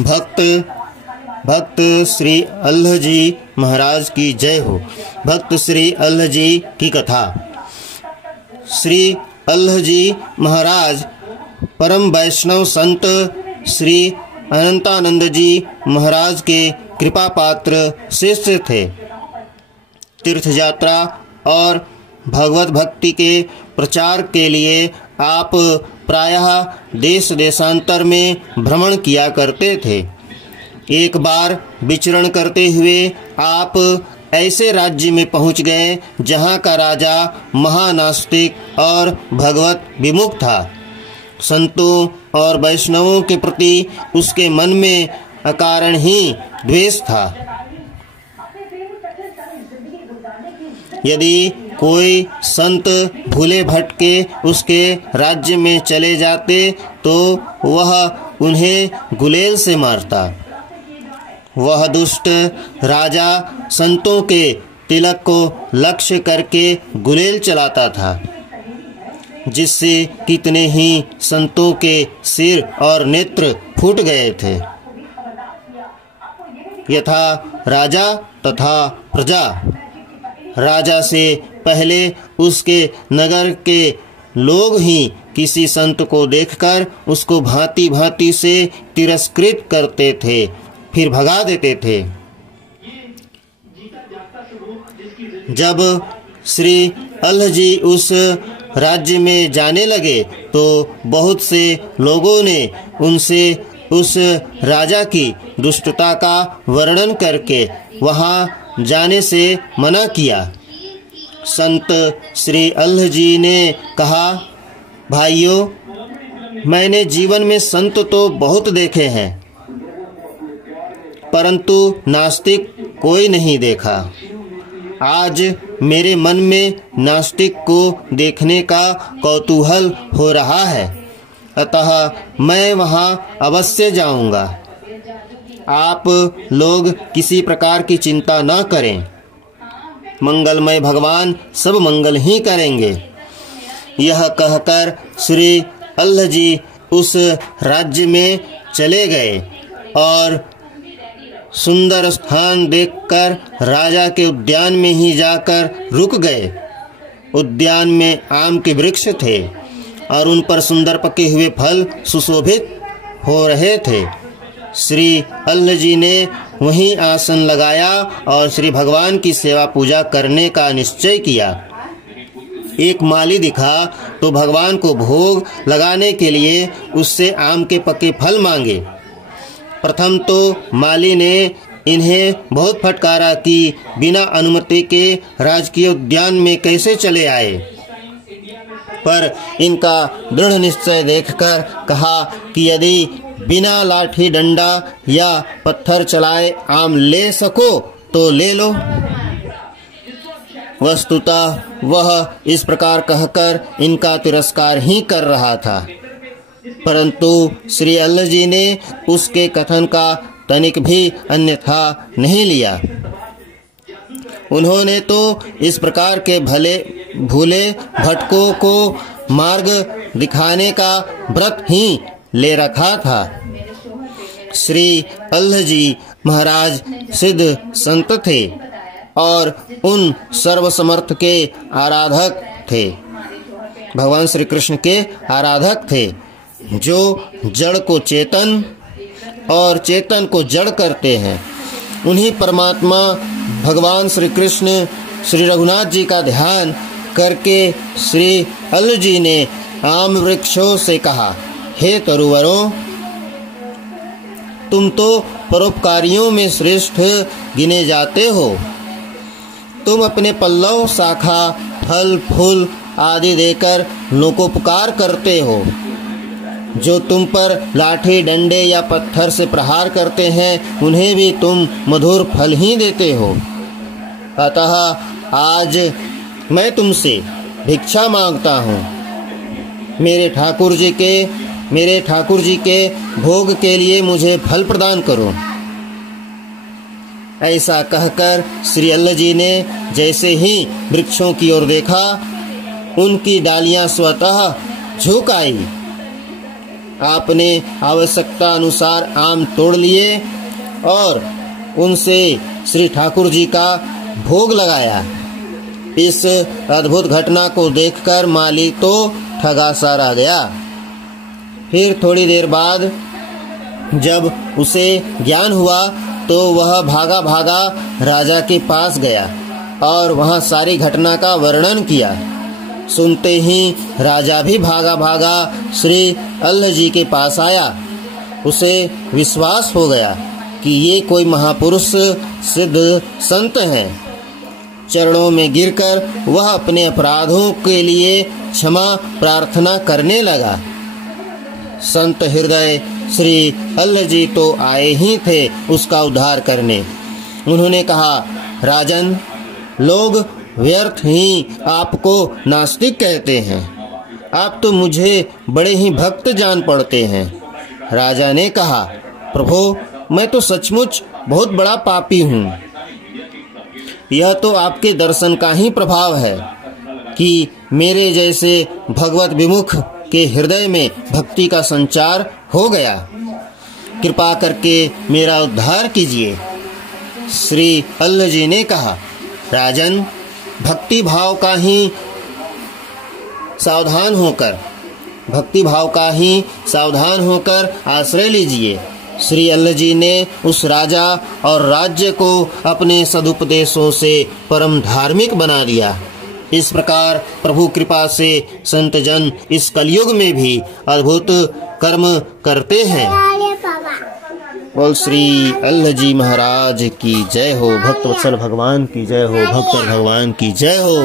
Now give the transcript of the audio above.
भक्त श्री अल्लाह जी महाराज की जय हो। भक्त श्री अल्लाह जी की कथा। श्री अल्लाह जी महाराज परम वैष्णव संत श्री अनंतानंद जी महाराज के कृपा पात्र शिष्य थे। तीर्थ यात्रा और भगवत भक्ति के प्रचार के लिए आप प्रायः देश देशांतर में भ्रमण किया करते थे। एक बार विचरण करते हुए आप ऐसे राज्य में पहुंच गए जहां का राजा महानास्तिक और भगवत विमुख था। संतों और वैष्णवों के प्रति उसके मन में अकारण ही द्वेष था। यदि कोई संत भूले भटके उसके राज्य में चले जाते तो वह उन्हें गुलेल से मारता। वह दुष्ट राजा संतों के तिलक को लक्ष्य करके गुलेल चलाता था, जिससे कितने ही संतों के सिर और नेत्र फूट गए थे। यथा राजा तथा प्रजा। राजा से पहले उसके नगर के लोग ही किसी संत को देखकर उसको भांति भांति से तिरस्कृत करते थे, फिर भगा देते थे। जब श्री अल्लाह जी उस राज्य में जाने लगे तो बहुत से लोगों ने उनसे उस राजा की दुष्टता का वर्णन करके वहां जाने से मना किया। संत श्री अल्लाह जी ने कहा, भाइयों, मैंने जीवन में संत तो बहुत देखे हैं, परंतु नास्तिक कोई नहीं देखा। आज मेरे मन में नास्तिक को देखने का कौतूहल हो रहा है, अतः मैं वहां अवश्य जाऊंगा। आप लोग किसी प्रकार की चिंता न करें, मंगलमय भगवान सब मंगल ही करेंगे। यह कहकर श्री अल्लाह जी उस राज्य में चले गए और सुंदर स्थान देखकर राजा के उद्यान में ही जाकर रुक गए। उद्यान में आम के वृक्ष थे और उन पर सुंदर पके हुए फल सुशोभित हो रहे थे। श्री अल्लाह जी ने वहीं आसन लगाया और श्री भगवान की सेवा पूजा करने का निश्चय किया। एक माली दिखा तो भगवान को भोग लगाने के लिए उससे आम के पके फल मांगे। प्रथम तो माली ने इन्हें बहुत फटकारा कि बिना अनुमति के राजकीय उद्यान में कैसे चले आए, पर इनका दृढ़ निश्चय देखकर कहा कि यदि बिना लाठी डंडा या पत्थर चलाए आम ले सको तो ले लो। वस्तुतः वह इस प्रकार कहकर इनका तिरस्कार ही कर रहा था, परंतु श्री अल्लाह जी ने उसके कथन का तनिक भी अन्यथा नहीं लिया। उन्होंने तो इस प्रकार के भूले भटकों को मार्ग दिखाने का व्रत ही ले रखा था। श्री अल्लाह जी महाराज सिद्ध संत थे और उन सर्वसमर्थ के आराधक थे। भगवान श्री कृष्ण के आराधक थे, जो जड़ को चेतन और चेतन को जड़ करते हैं। उन्हीं परमात्मा भगवान श्री कृष्ण श्री रघुनाथ जी का ध्यान करके श्री अल्लाह जी ने आम वृक्षों से कहा, हे तरुवरों, तुम तो परोपकारियों में श्रेष्ठ गिने जाते हो। तुम अपने पल्लव, शाखा, फल, फूल आदि देकर लोकोपकार करते हो। जो तुम पर लाठी डंडे या पत्थर से प्रहार करते हैं उन्हें भी तुम मधुर फल ही देते हो। अतः आज मैं तुमसे भिक्षा मांगता हूँ। मेरे ठाकुर जी के भोग के लिए मुझे फल प्रदान करो। ऐसा कहकर श्री अल्लाह जी ने जैसे ही वृक्षों की ओर देखा, उनकी डालियां स्वतः झुक आई आपने आवश्यकता अनुसार आम तोड़ लिए और उनसे श्री ठाकुर जी का भोग लगाया। इस अद्भुत घटना को देखकर माली तो ठगा सा रह गया। फिर थोड़ी देर बाद जब उसे ज्ञान हुआ तो वह भागा भागा राजा के पास गया और वहां सारी घटना का वर्णन किया। सुनते ही राजा भी भागा भागा श्री अल्लाह जी के पास आया। उसे विश्वास हो गया कि ये कोई महापुरुष सिद्ध संत हैं। चरणों में गिरकर वह अपने अपराधों के लिए क्षमा प्रार्थना करने लगा। संत हृदय श्री अल्लाह जी तो आए ही थे उसका उद्धार करने। उन्होंने कहा, राजन, लोग व्यर्थ ही आपको नास्तिक कहते हैं। आप तो मुझे बड़े ही भक्त जान पड़ते हैं। राजा ने कहा, प्रभु, मैं तो सचमुच बहुत बड़ा पापी हूँ। यह तो आपके दर्शन का ही प्रभाव है कि मेरे जैसे भगवत विमुख के हृदय में भक्ति का संचार हो गया। कृपा करके मेरा उद्धार कीजिए। श्री अल्लाह जी ने कहा, राजन, भक्ति भाव का ही सावधान होकर आश्रय लीजिए। श्री अल्लाह जी ने उस राजा और राज्य को अपने सदुपदेशों से परम धार्मिक बना दिया। इस प्रकार प्रभु कृपा से संत जन इस कलयुग में भी अद्भुत कर्म करते हैं। बोल श्री अल्लाह जी महाराज की जय हो। भक्त वत्सल भगवान की जय हो। भक्त भगवान की जय हो।